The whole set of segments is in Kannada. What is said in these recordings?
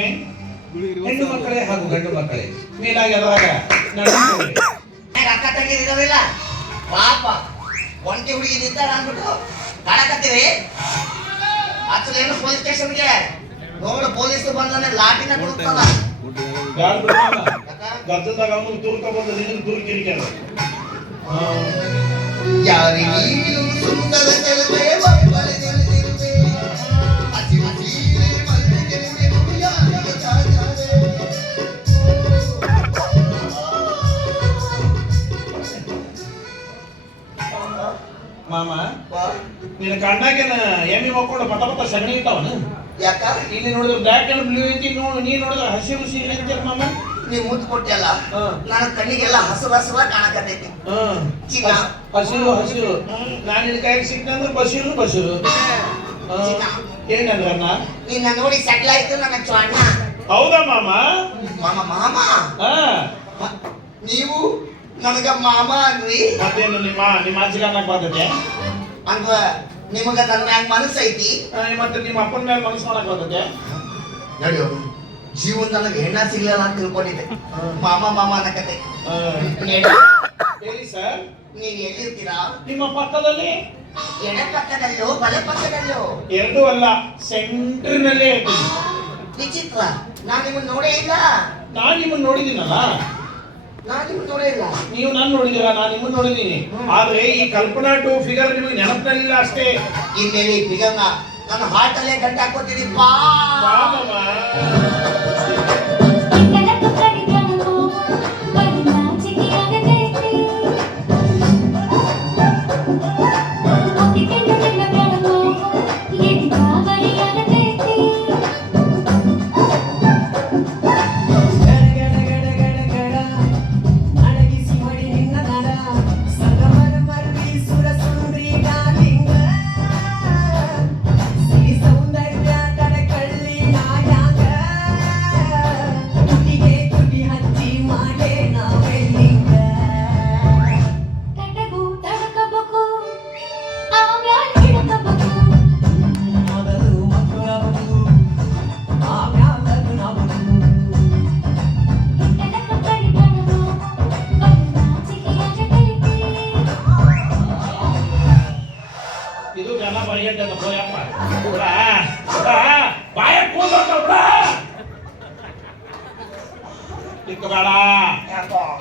ಮತ್ತೊಮ್ಮೆ ಹೆಣ್ಣು ಮಕ್ಕಳೇ ಹಾಗೂ ಗಂಡು ಮಕ್ಕಳೇ ಮೇಲಾಗಿ ಅದರಾಗ ನಡೆದುಕೊಳ್ಳಿ. ಅಕ್ಕ ತಂಗಿರಿರೋದಿಲ್ಲ ಪಾಪ ಒಂಟಿ ಹುಡುಗಿ ನಿಂತಾರ ಅಂದ್ಬಿಟ್ಟು ಕಾಣಕತ್ತೀವಿ. ಅಚ್ಚಲೇನು ಪೊಲೀಸ್ ಸ್ಟೇಷನ್ಗೆ ನೋಡು, ಪೊಲೀಸರು ಬಂದ್ರೆ ಲಾಟಿನ ಕೊಡ್ತಾರ. ಗದ್ದದಾಗ ಅವನು ತುರ್ಕ ಬಂದ ನಿನಗೆ ತುರುಕಿರಿಕೆ ಯಾರಿಗೆ ಸುಂದರ ಚೆಲುವೆ ಒಬ್ಬಳೆ ನಿಲ್ಲುವೆ ಹಸಿ ಹಸಿ ಮಲ್ಲಿಗೆ ಮುಡಿ ಮುಡಿಯಾಗಿ ಸಾಜಾರೆ. ಮಾಮ ನಿನ್ನ ಕಣ್ಣಾಗೇನ ಎಮ್ಮಿ ಮಕ್ಕೊಂಡು ಪಟ ಪಟ ಸಗಣಿ ಇರ್ತಾವನು. ಯಾಕ ಇಲ್ಲಿ ನೋಡಿದ್ರೆ ಬ್ಲ್ಯಾಕ್ ಅಂಡ್ ಬ್ಲೂ ಐತಿ, ನೀ ನೋಡಿದ್ರೆ ಹಸಿ ಹುಸಿ ಐತಿ ಮಾಮ. ನೀವ್ ಮುದ್ದು ಕೊಟ್ಟಿಯಲ್ಲ, ನನ್ನ ಕಣ್ಣಿಗೆಲ್ಲ ಹಸಿರು ಹಸಿರ ಕಾಣಕತ್ತೈತಿ. ಹಸಿರು ಹಸಿರು ನಾನು ನಿನ್ನ ಕೈಗೆ ಸಿಕ್ತಂದ್ರೆ ಬಸಿರು ಬಸಿರು ಏನಂದ್ರಣ್ಣ. ನಿನ್ನ ನೋಡಿ ಸೆಟ್ಲ್ ಆಯ್ತು ನನ್ನ ಚೋಣ್ಣ. ಹೌದಾ ಮಾಮ? ಮಾಮ ಮಾಮ ನೀವು ನನಗ ಮಾಮ ಅನ್ರಿ. ಮತ್ತೇನು ನಿಮ್ಮ ಅಜ್ಜಿಗೆ ಅನ್ನಕ್ ಬರ್ತೈತೆ ಅಂದ್ರ ನಿಮಗ ನನ್ನ ಮ್ಯಾಗ ಮನಸ್ಸೈತಿ, ಮತ್ತೆ ನಿಮ್ಮ ಅಪ್ಪನ ಮೇಲೆ ಮನಸ್ಸು ಮಾಡಕ್ ಬರ್ತೈತೆ. ನಡಿಯೋ ಜೀವನ ನನಗೆ ಹೆಣ್ಣ ಸಿಗ್ಲಿಲ್ಲ ಅಂತ ತಿಳ್ಕೊಂಡಿದ್ದೆ. ಮಾಮ ಮಾಮ ಅನ್ನಕತೆ. ಹೇಳಿ ಸರ್, ನೀವ್ ಎಲ್ಲಿರ್ತೀರಾ? ನಿಮ್ಮ ಪಕ್ಕದಲ್ಲಿ. ಎಡ ಪಕ್ಕದಲ್ಲೋ ಬಲ ಪಕ್ಕದಲ್ಲೋ? ಎರಡೂ ಅಲ್ಲ, ಸೆಂಟ್ರಿನಲ್ಲೇ ಇರ್ತೀನಿ. ವಿಚಿತ್ರ, ನಾನ್ ನಿಮ್ಮನ್ನ ನೋಡೇ ಇಲ್ಲ. ನಾನ್ ನಿಮ್ಮನ್ನ ನೋಡಿದ್ದೀನಲ್ಲ. ನಾನ್ ನಿಮ್ಮನ್ನ ನೋಡೇ ಇಲ್ಲ. ನೀವು ನಾನು ನೋಡಿದೀರ, ನಾನು ನಿಮ್ಮನ್ನ ನೋಡಿದ್ದೀನಿ. ಆದ್ರೆ ಈ ಕಲ್ಪನಾ ಟು ಫಿಗರ್ ನಿಮಗೆ ನೆನಪಿನಲ್ಲಿಲ್ಲ ಅಷ್ಟೇ. ಇನ್ನೇಳಿ ಫಿಗರ್ನ ನನ್ನ ಹಾರ್ಟಲ್ಲೇ ಗಂಟೆ ಹಾಕೋತೀನಿ. ಬಾ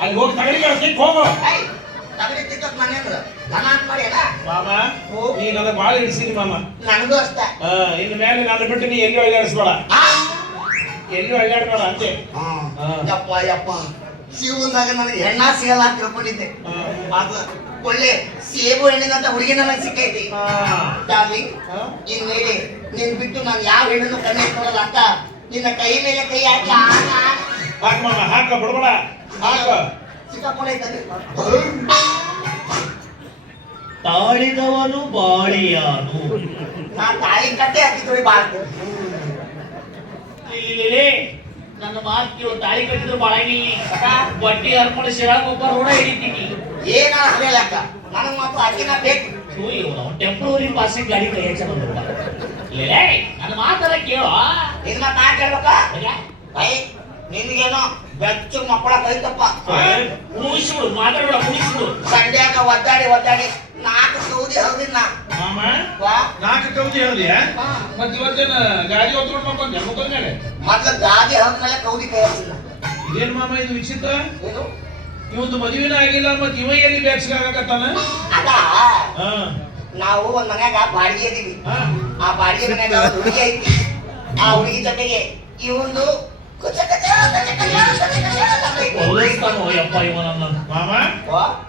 ಅಲ್ಲಿ ಹೋಗಿ ತಗಡಿಗೆ ಹೋಗು. ಮಾಮ ನೀ ನನಗೆ ಬಾಳ ಹಿಡಿಸಿನಿ ಮಾಮ. ನನಗೂ ಅಷ್ಟ. ಇನ್ನು ಮೇಲೆ ನನ್ನ ಬಿಟ್ಟು ನೀ ಎಲ್ಲಿ ಅಳ್ಳಾಡಿಸ್ಬೇಡ, ಎಲ್ಲಿ ಅಳ್ಳಾಡ್ಬೇಡ ಅಂತೆ. ಯಪ್ಪ ಯಪ್ಪ, ಜೀವನದಾಗ ನನಗೆ ಹೆಣ್ಣ ಸಿಗಲ್ಲ ಅಂತ ತಿಳ್ಕೊಂಡಿದ್ದೆ. ಅದು ಒಳ್ಳೆ ಸೇಬು ಹೆಣ್ಣಿನಂತ ಹುಡುಗಿ ನನಗೆ ಸಿಕ್ಕೈತಿ. ಡಾರ್ಲಿಂಗ್, ಇನ್ಮೇಲೆ ನಿನ್ ಬಿಟ್ಟು ನಾನು ಯಾವ ಹೆಣ್ಣನ್ನು ಕಣ್ಣೆ ನೋಡಲ್ಲ ಅಂತ ನಿನ್ನ ಕೈ ಮೇಲೆ ಕೈ ಹಾಕಿ ಹಾಕ ಮಾಮ, ಹಾಕ ಬಿಡ್ಬೇಡ, ಹಾಕ. ಸಿಕ್ಕಾಕೊಂಡೈತಂದ್ರೆ ತಾಳಿದವನು ಬಾಳಿಯಾನು. ನಾ ತಾಳಿ ಕಟ್ಟೆ ಹಾಕಿದ್ವಿ ಬಾಳ. ನನ್ನ ಮಾತು ಕೇಳು, ತಾಳಿ ಕಟ್ಟಿದ್ರು ಬಾಳಾಗಿಲ್ಲಿ ಬಟ್ಟಿ ಹರ್ಕೊಂಡು ಶಿರಾಗೊಬ್ಬ ರೋಡ ಹಿಡಿತೀನಿ. ಏನ ಹರಿಯಲಕ್ಕ, ನನಗ್ ಮಾತ್ರ ಅಕ್ಕಿನ ಬೇಕು. ಟೆಂಪ್ರವರಿ ಪಾಸಿಂಗ್ ಗಾಡಿ ಕೈ ಹೆಚ್ಚ ಬಂದಿಲ್ಲ. ನನ್ನ ಮಾತಲ್ಲ ಕೇಳು. ನಿನ್ನ ಮಾತು ನಾ ಕೇಳ್ಬೇಕ? ಕೈ ನಿನ್ಗೇನೋ ಬೆಚ್ಚು ಮಕ್ಕಳ ಕೈತಪ್ಪ. ಮುಗಿಸ್ಬಿಡು, ಮಾತಾಡೋಣ ಮುಗಿಸ್ಬಿಡು. ಸಂಡ್ಯಾಗ ಒದ್ದಾಡಿ ಒದ್ದಾಡಿ 4 ಸೌದಿ ಹರಿದಿನ. ಮಾಮ 4 ಕೌದಿ ಹರಿದ್ಯಾ? ಮತ್ತೆ ಇವತ್ತೇನ ಗಾಡಿ ಹೊತ್ಕೊಂಡು ಮಕ್ಕೊಂಡೆ ಮುಖದ ಮೇಲೆ? ಮೊದ್ಲು ಗಾದಿ ಹರಿದ್ಮೇಲೆ ಕೌದಿ ಕೈ ಹರಿಸಿಲ್ಲ. ಇದೇನು ಮಾಮ ಇದು ವಿಚಿತ್ರ? ಏನು ಇವತ್ತು ಮದುವೆನ ಆಗಿಲ್ಲ, ಮತ್ತೆ ಇವ ಎಲ್ಲಿ ಬೇಕ್ಸಿಗಾಗತ್ತಾನ? ಅದ ನಾವು ಒಂದ್ ಮನ್ಯಾಗ ಬಾಡಿಗೆ ಇದೀವಿ. ಆ ಬಾಡಿಗೆ ಮನ್ಯಾಗ ಹುಡುಗಿ ಐತಿ. ಆ ಹುಡುಗಿ ಜೊತೆಗೆ ಇವಂದು ಮಾಮ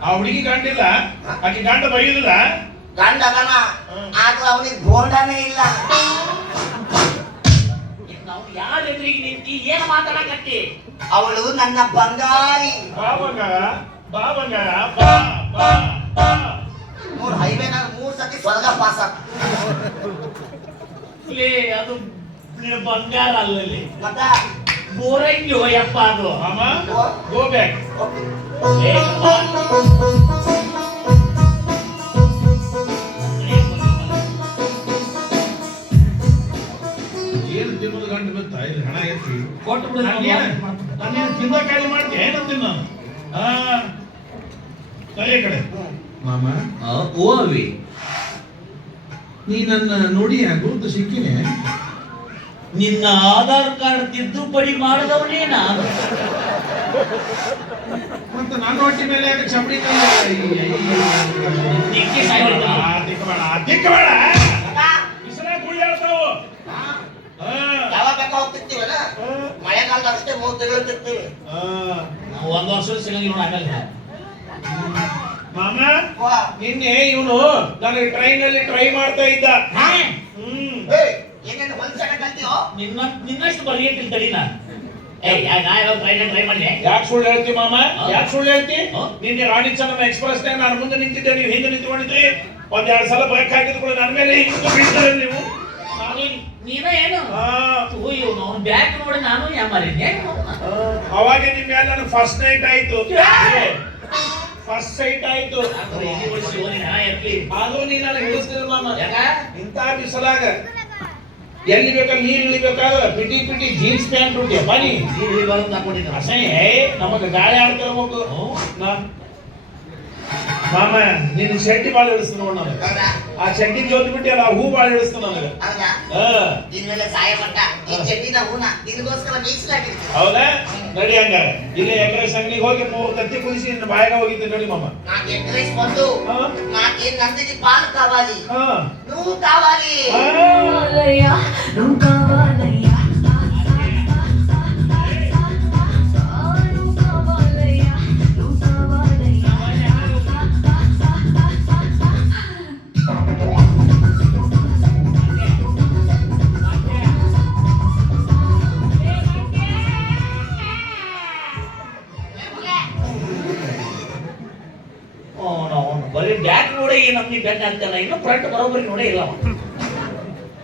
ಆ ಹುಡುಗಿ ಗಂಡಿಲ್ಲ, ಆಕೆ ಗಂಡ ಬೈಯುದಿಲ್ಲ. ಗಂಡ ಅದನ, ಆದ್ರೆ ಅವನಿಗೆ ಬೋಂಡನೇ ಇಲ್ಲ. ನಾವು ಯಾರ ಎದುರಿಗೆ ನಿಂತಿ ಏನ್ ಮಾತಾಡಕತ್ತಿ? ಅವಳು ನನ್ನ ಬಂಗಾರಿ. ಬಾ ಬಂಗಾರ, ಬಾ ಬಂಗಾರ, ಬಾ ಬಾ ಬಾ. 3 ಹೈವೇನಾಗ 3 ಸತಿ ಸ್ವರ್ಗ ಪಾಸ್. ಅದು ಬಂಗಾರ ಅಲ್ಲಲ್ಲಿ ಮತ್ತ ಬೋರಂಗಿ ಹೋಯಪ್ಪ ಅದು. ಮಾಮ ಗೋ ಬ್ಯಾಕ್. ಏನು ತಿನ್ನೋದು ಗಂಟು ಬಿತ್ತ ಇಲ್ಲಿ ಹಣ ಎತ್ತಿ ಕೊಟ್ಟು ಬಿಡು ನಾನು ತಿಂದ ಖಾಲಿ ಮಾಡ್ತೀನಿ ಏನಂತೀನಿ ನಾನು ಸರಿ ಕಡೆ ಮಾಮ ಓ ಅವಿ ನೀ ನನ್ನ ನೋಡಿ ಗುರುತು ಸಿಕ್ಕಿನೇ ನಿನ್ನ ಆಧಾರ್ ಕಾರ್ಡ್ ತಿದ್ದುಪಡಿ ಮಾಡಿದವನೇ ನಾನು ಮತ್ತೆ ನನ್ನ ಹೊಟ್ಟಿ ಮೇಲೆ ಯಾಕೆ ಚಪ್ಪಡಿ ನಿಕ್ಕೆ ಸಾಯ್ಬೇಡ. ದಿಕ್ಕಬೇಡ ಬಿಸಿಲ ಗುಳ್ಳಿ ಹೇಳ್ತಾವು ಯಾವಾಗ ಬೇಕಾ ಹೋಗ್ತಿರ್ತೀವಲ್ಲ ಮಳೆಗಾಲದಾಗ ಅಷ್ಟೇ 3 ತಿಂಗಳು ತಿರ್ತೀವಿ. ನಾವು 1 ವರ್ಷ ಸಿಗಂಗಿಲ್ಲ ನೋಡಿ ಆಮೇಲೆ ಮಾಮ ವಾ ನಿನ್ನೆ ಇವನು ನನಗೆ ಟ್ರೈನ್ ಅಲ್ಲಿ ಟ್ರೈ ಮಾಡ್ತಾ ಇದ್ದ ಏನೇನು ಒಂದ್ ಸಲ ಕಲ್ತೀಯೋ ನಿನ್ನಷ್ಟು ಬರೆಯಕ್ಕೆ ತಡಿ ನಾನು ನಾ ಯಾವಾಗ ಟ್ರೈ ಮಾಡಿ ಯಾಕೆ ಸುಳ್ಳು ಹೇಳ್ತಿ ಮಾಮ ಯಾಕೆ ಸುಳ್ಳು ಹೇಳ್ತಿ ಹಾ? ನಿನ್ನೆ ರಾಣಿ ಚೆನ್ನಮ್ಮ ಎಕ್ಸ್ಪ್ರೆಸ್ ನಾಗ ನಾನು ಮುಂದೆ ನಿಂತಿದ್ದೆ ನೀವು ಹಿಂದೆ ನಿಂತ್ಕೊಂಡಿದ್ರಿ 1-2 ಸಲ ಬ್ರೇಕ್ ಹಾಕಿದ್ರು ಕೂಡ ನನ್ನ ಮೇಲೆ ಹಿಂಗೆ ಬೀಳ್ತಾರೆ ನೀವು ನೀನ ಏನು ಆ, ಇವನು ಅವ್ನ ಬ್ಯಾಗ್ ನೋಡಿ ನಾನು ಯಾಮಾರಿದ್ದೆ ಅವಾಗ ನಿಮ್ ಮೇಲೆ ನನಗೆ ಫಸ್ಟ್ ನೈಟ್ ಆಯ್ತು ಫಸ್ಟ್ ಸೈಟ್ ಆಯ್ತು ಅದು ನೀ ನನಗೆ ಹಿಡಿಸ್ತಿಲ್ಲ ಮಾಮ ಇಂಥ ಬಿಸಲಾಗ ಎಲ್ಲಿ ಬೇಕಾದ್ರೆ ನೀರು ಇಳಿಬೇಕಾದ್ರೆ ಪಿಟಿ ಪಿಟಿ ಜೀನ್ಸ್ ಪ್ಯಾಂಟ್ ಉಂಟೆ ಬನ್ನಿ ಅಸಹ್ಯ ನಮಗೆ ಗಾಳಿ ಆಡ್ತಿರ್ಬೇಕು ಮಾಮ ನಿನ್ನ ಚಡ್ಡಿ ಬಾಳ ಹಿಡಿಸ್ತೀನಿ ನೋಡ್ ನನಗೆ ಹೌದಾ ಆ ಚಡ್ಡಿ ಜೋತಿ ಬಿಟ್ಟು ಅಲ್ಲ ಹೂ ಬಾಳ ಹಿಡಿಸ್ತೀನಿ ನನಗೆ ಹೌದಾ ಇನ್ಮೇಲೆ ಸಾಯ ಮಟ್ಟ ಈ ಚಡ್ಡಿನ ಹೂನ ನಿನಗೋಸ್ಕರ ಮೀಸಲಾಗಿರ್ತೀನಿ. ಹೌದಾ ನಡಿ ಹಂಗಾರ ಇಲ್ಲಿ ಎಗ್ರೆಸ್ ಅಂಗಡಿಗೆ ಹೋಗಿ 3 ತತ್ತಿ ಕುದಿಸಿ ನಿನ್ನ ಬಾಯಾಗ ಹೋಗಿದ್ದೆ ನೋಡಿ ಮಾಮ నాకు ఎగ్రెస్ వద్దు ఆ? నాకేం నందిని పాలు కావాలి ಹಾ నువ్వు కావాలి కావాలయ్యా నువ్వు కావాలయ్యా నువ్వు కావాలయ్యా నువ్వు కావాలయ్యా ಬರೀ ಬ್ಯಾಕ್ ನೋಡೇ ನಮ್ಗೆ ಬೆನ್ನ ಆಗ್ತಾನ ಇನ್ನು ಫ್ರಂಟ್ ಬರೋಬ್ಬರಿ ನೋಡೇ ಇಲ್ಲ ಅವ.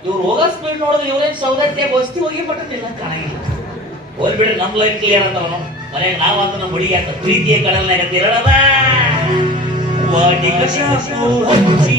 ಇವ್ರು ಹೋಗೋ ಸ್ಪೀಡ್ ನೋಡಿದ್ರೆ ಇವ್ರೇನ್ ಸೌದತ್ತೆ ಬಸ್ತಿ ಹೋಗಿ ಬಟ್ಟಿಲ್ಲ ಕಾಣಂಗಿಲ್ಲ ಹೋಲ್ ಬಿಡ್ರಿ ನಮ್ ಲೈಫ್ ಕ್ಲಿಯರ್ ಅಂತವನು ಮನೆಯಾಗ ನಾವ್ ಅಂತ ನಮ್ಮ ಹುಡುಗಿ ಅಂತ ಪ್ರೀತಿಯ ಕಡಲ್ನಾಗ ತಿರಳದ ವಾಟಿಕ ಶಾಪು ಹಚ್ಚಿ